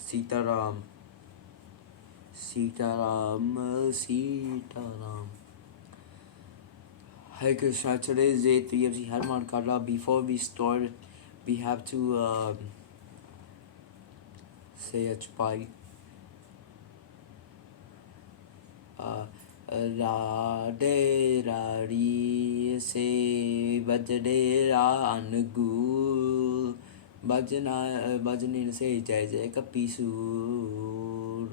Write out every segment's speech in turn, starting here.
Sitaram. Sitaram, Sitaram. Hare Krishna, today is day 3 of SHRI HANUMAN KATH. Before we start, we have to say a chpai. Radhe Rari se Bajde Anugul Bhajanin se Jai Jai Kapisur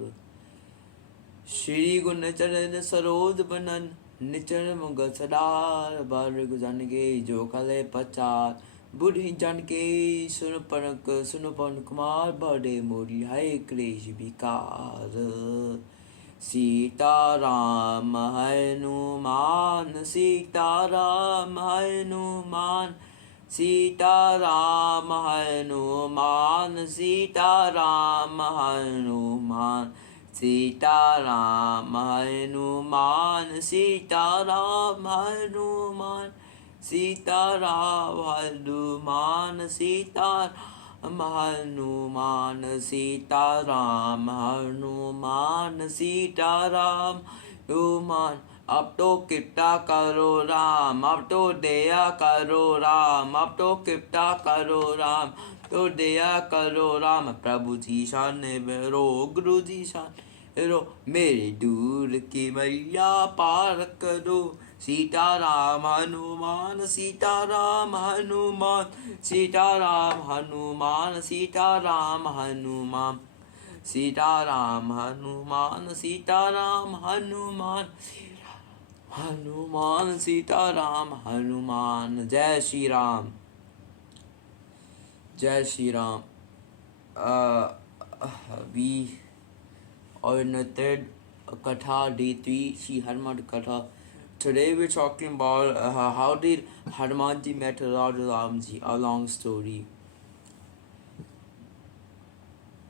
Shri Gunacharan Sarod Banan Nichar Mungal Sadar Bar Guzan Ge Jokale Pachar Buddhi Jan Ke Sunupan Kumar Bade Modi Hai Krish Bikar Sitaram Hanuman Sitaram Hanuman Sitaram Hanuman Sitaram Hanuman Sitaram Hanuman Sitaram Hanuman Sitaram Hanuman Sitaram Hanuman Sitaram Hanuman Sitaram Hanuman अब तो किप्टा करो राम अब तो दया करो राम अब तो किप्टा करो राम तो दया करो राम प्रभु जी शान बेरो गुरु जी शान बेरो मेरे दूर की मैया पार करो Sitaram Hanuman Sitaram Hanuman Sitaram Hanuman Sitaram Hanuman Sitaram Hanuman Sitaram Hanuman Hanuman Sitaram Hanuman Jai Shri Ram Jai Shri Ram. We are in the third Katha, day 3, SHRI HANUMAN Katha. Today we're talking about how did Hanumanji met Lord Ramji, a long story.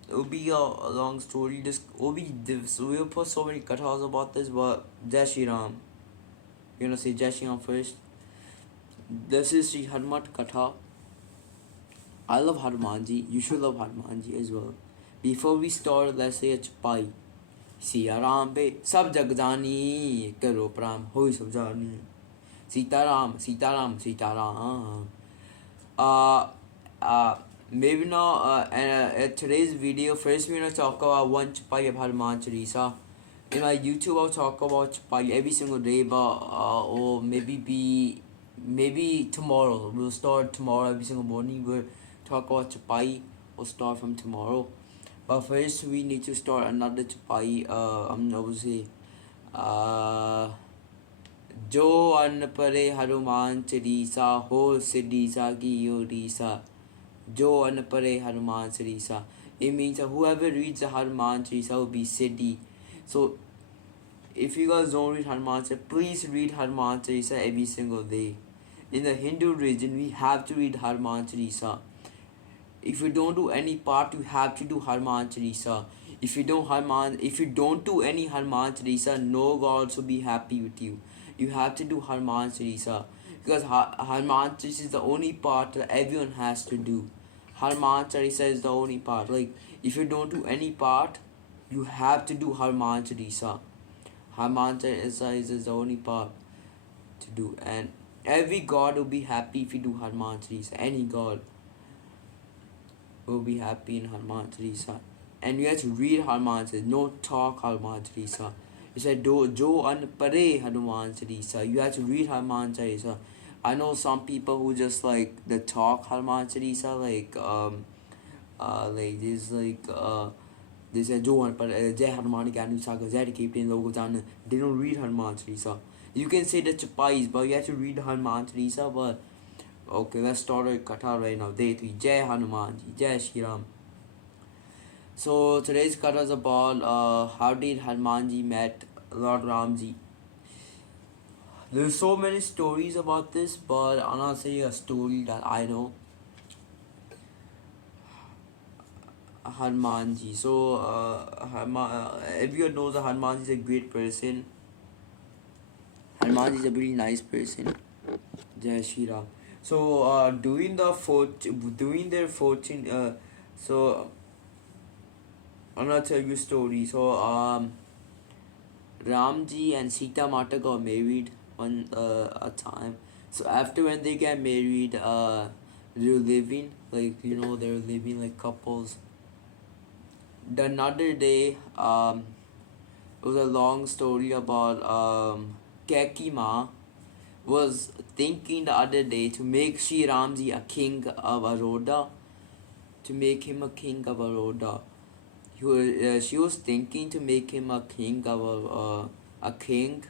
It will be a long story. We'll put so many kathas about this, but Jai Shri Ram. You're gonna say Jai Shri Ram first. This is SHRI HANUMAN Katha. I love Hanumanji. You should love Hanumanji as well. Before we start, let's say a chpai. Siya Ram pe sab jag jani karo pram hoi sab jani. Sitaram, Sitaram, Sitaram. Maybe now today's video, first we're gonna talk about one chpai of Hanuman Chalisa. In my YouTube, I'll talk about chpai every single day, but or maybe tomorrow. We'll start tomorrow every single morning. We'll talk about chpai. We'll start from tomorrow. But first, we need to start another chpai. I'm gonna say, Jo an pare Hanuman Chalisa ho siddhi sagi yodisa. Jo an pare Hanuman Chalisa. It means that whoever reads the Hanuman Chalisa will be siddhi. So, if you guys don't read Hanuman Chalisa, please read Hanuman Chalisa every single day. In the Hindu religion, we have to read Hanuman Chalisa. If you don't do any part, you have to do Hanuman Chalisa. If you don't do any Hanuman Chalisa, no gods will be happy with you. You have to do Hanuman Chalisa because Hanuman Chalisa is the only part that everyone has to do. Hanuman Chalisa is the only part. Like if you don't do any part, you have to do Hanuman Chalisa. Hanuman Chalisa is the only part to do, and every god will be happy if you do Hanuman Chalisa. Any god will be happy in Hanuman Chalisa, and you have to read Hanuman Chalisa. No talk Hanuman Chalisa. It said Jo an pare Hanuman Chalisa. You have to read Hanuman Chalisa. I know some people who just like the talk Hanuman Chalisa, like this they say Jo an pare Jai Hanuman Kath Jai Captain Logo Jan. They don't read Hanuman Chalisa. You can say the chapais, but you have to read Hanuman Chalisa. But okay, let's start our katha right now. Day 3. Jai Hanumanji, Jai Shri Ram. So today's katha is about how did Hanumanji met Lord Ramji. There's so many stories about this, but I'm not saying a story that I know. Hanumanji. So everyone knows that Hanumanji is a great person. Hanumanji is a really nice person. Jai Shri Ram. So doing their fortune, so I'm gonna tell you a story. So Ramji and Sita Mata got married one a time. So after when they get married, they're living they're living like couples. The another day, it was a long story about Kekima was thinking the other day to make Sri Ramji a king of Aroda, to make him a king of Aroda. She was thinking to make him a king of a king.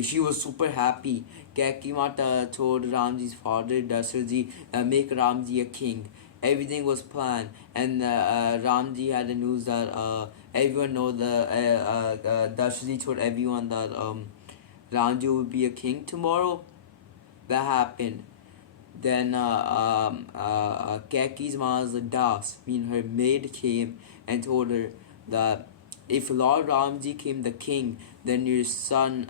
She was super happy. Kakimata told Ramji's father Dasarji, make Ramji a king. Everything was planned, and Ramji had the news that everyone know Dasarji told everyone that Ramji would be a king tomorrow. That happened. Then Kaki's ma's Das, her maid, came and told her that if Lord Ramji came the king, then your son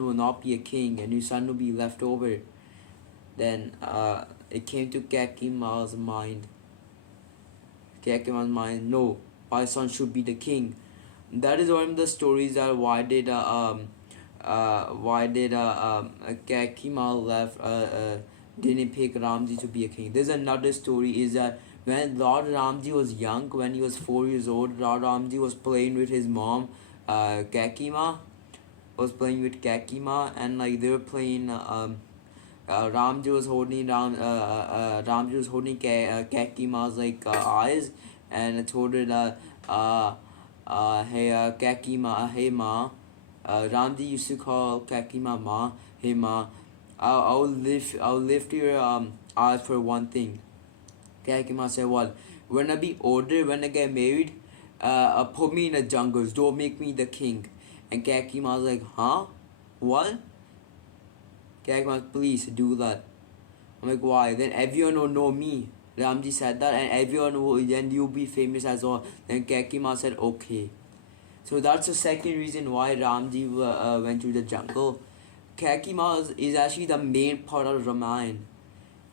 will not be a king, and your son will be left over. Then it came to Kakima's mind. Kakima's mind, no, my son should be the king. That is one of the stories that why did Kakima left didn't pick Ramji to be a king. There's another story is that when Lord Ramji was young, when he was 4 years old, Lord Ramji was playing with his mom, Kakima was playing with Kakima, and like they were playing. Ramji was holding Kakima's eyes, and told her that hey Kakima, hey ma. Ramji used to call Kakima ma. Hey ma, I'll lift your eyes for one thing. Kakima said, what? When I be older, when I get married, put me in the jungles. Don't make me the king. And Kakima was like, huh? What? Kakima, please do that. I'm like, why? Then everyone will know me. Ramji said that, and everyone will, then you'll be famous as well. Then Kakima said, okay. So that's the second reason why Ramji went to the jungle. Kakima is actually the main part of Ramayana.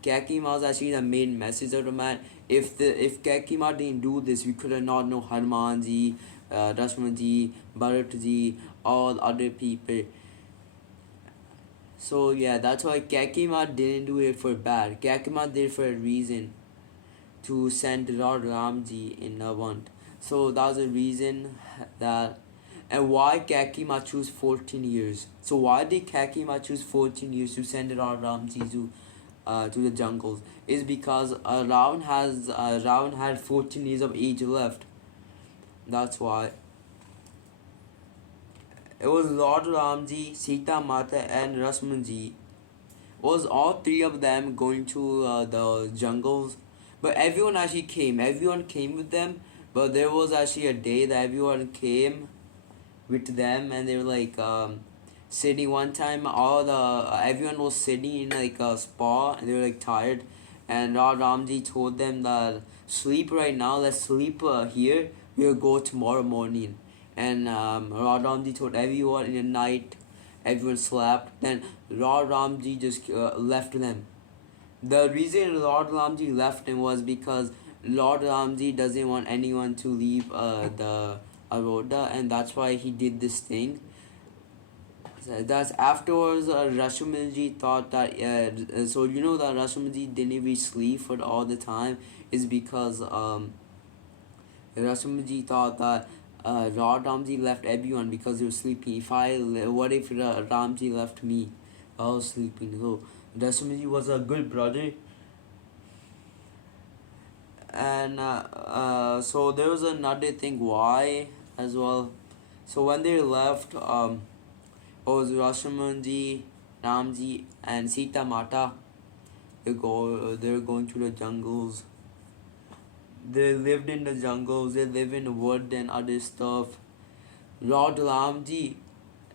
Kakima is actually the main message of Ramayana. If Kakima didn't do this, we could have not known Hanumanji, Rashmanji, Bharatji, all other people. So yeah, that's why Kakima didn't do it for bad. Kakima did it for a reason, to send Lord Ramji in Navant. So that was the reason that, and why Kakima chose 14 years. So why did Kakima choose 14 years to send Lord Ramji to the jungles? Is because Ravan had 14 years of age left. That's why. It was Lord Ramji, Sita Mata, and Rasmanji. Was all three of them going to the jungles? But everyone actually came. Everyone came with them. But there was actually a day that everyone came with them, and they were like sitting one time. Everyone was sitting in like a spa, and they were like tired. And Lord Ramji told them that sleep right now. Let's sleep here. We'll go tomorrow morning. And Lord Ramji told everyone in the night. Everyone slept. Then Lord Ramji just left them. The reason Lord Ramji left him was because Lord Ramji doesn't want anyone to leave the Aroda, and that's why he did this thing. So that's afterwards Rashomilji thought that so you know that Rashomilji didn't even sleep for all the time is because Rashomilji thought that Lord Ramji left everyone because he was sleeping. What if Ramji left me? I was sleeping. So Rashomilji was a good brother. And so there was another thing why as well. So when they left, it was Rashomilji, Ramji, and Sita Mata. They were going to the jungles. They lived in the jungles. They live in wood and other stuff. Lord Ramji,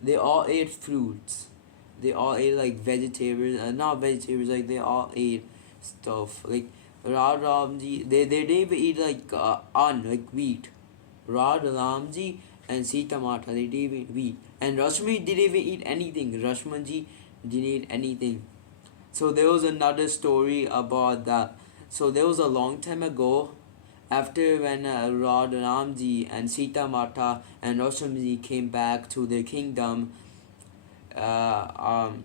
they all ate fruits. They all ate like vegetables, not vegetables. Like they all ate stuff like. Lord Ramji, they didn't even eat like like wheat. Lord Ramji and Sita Mata, they didn't even eat wheat. And Rashmi didn't even eat anything. Rashmanji didn't eat anything. So there was another story about that. So there was a long time ago, After when Lord Ramji and Sita Mata and Roshamji came back to their kingdom, uh, um,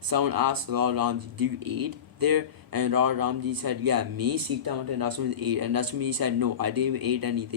someone asked Lord Ramji, "Do you eat there?" And Lord Ramji said, "Yeah, me, Sita Mata, and Roshamji ate." And Roshamji said, "No, I didn't eat anything."